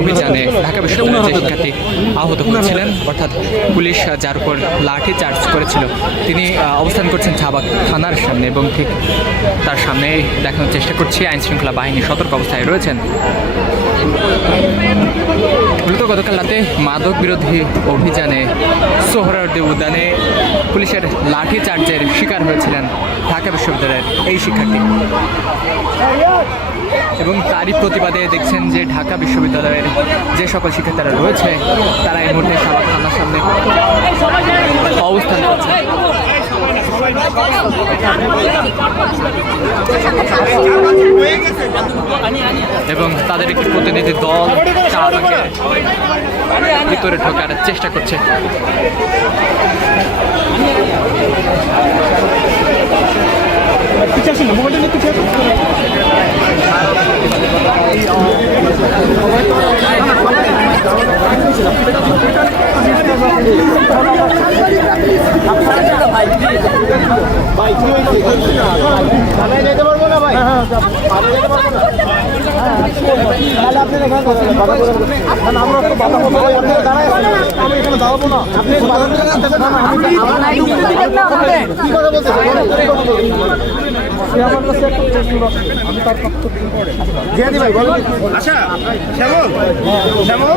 অভিযানে ঢাকা বিশ্ববিদ্যালয়ের যে শিক্ষার্থী আহত হয়েছিলেন, অর্থাৎ পুলিশ যার উপর লাঠি চার্জ করেছিল, তিনি অবস্থান করছেন চাবাক থানার সামনে এবং ঠিক তার সামনে দেখানোর চেষ্টা করছি আইনশৃঙ্খলা বাহিনী সতর্ক অবস্থায় রয়েছেন। মূলত গতকাল রাতে মাদক বিরোধী অভিযানে সোহরাওয়ার্দী উদ্যানে পুলিশের লাঠি চার্জের শিকার হয়েছিলেন ঢাকা বিশ্ববিদ্যালয়ের এই শিক্ষার্থী এবং তারই প্রতিবাদে দেখছেন যে ঢাকা বিশ্ববিদ্যালয়ের যে সকল শিক্ষার্থীরা রয়েছে তারা এই মুহূর্তে চাবাক থানার সামনে অবস্থান করছে। এবং তাদের একটি প্রতিনিধি দল চাবাকের ভিতরে ঢোকার চেষ্টা করছে। আচ্ছা শ্যামল, শ্যামল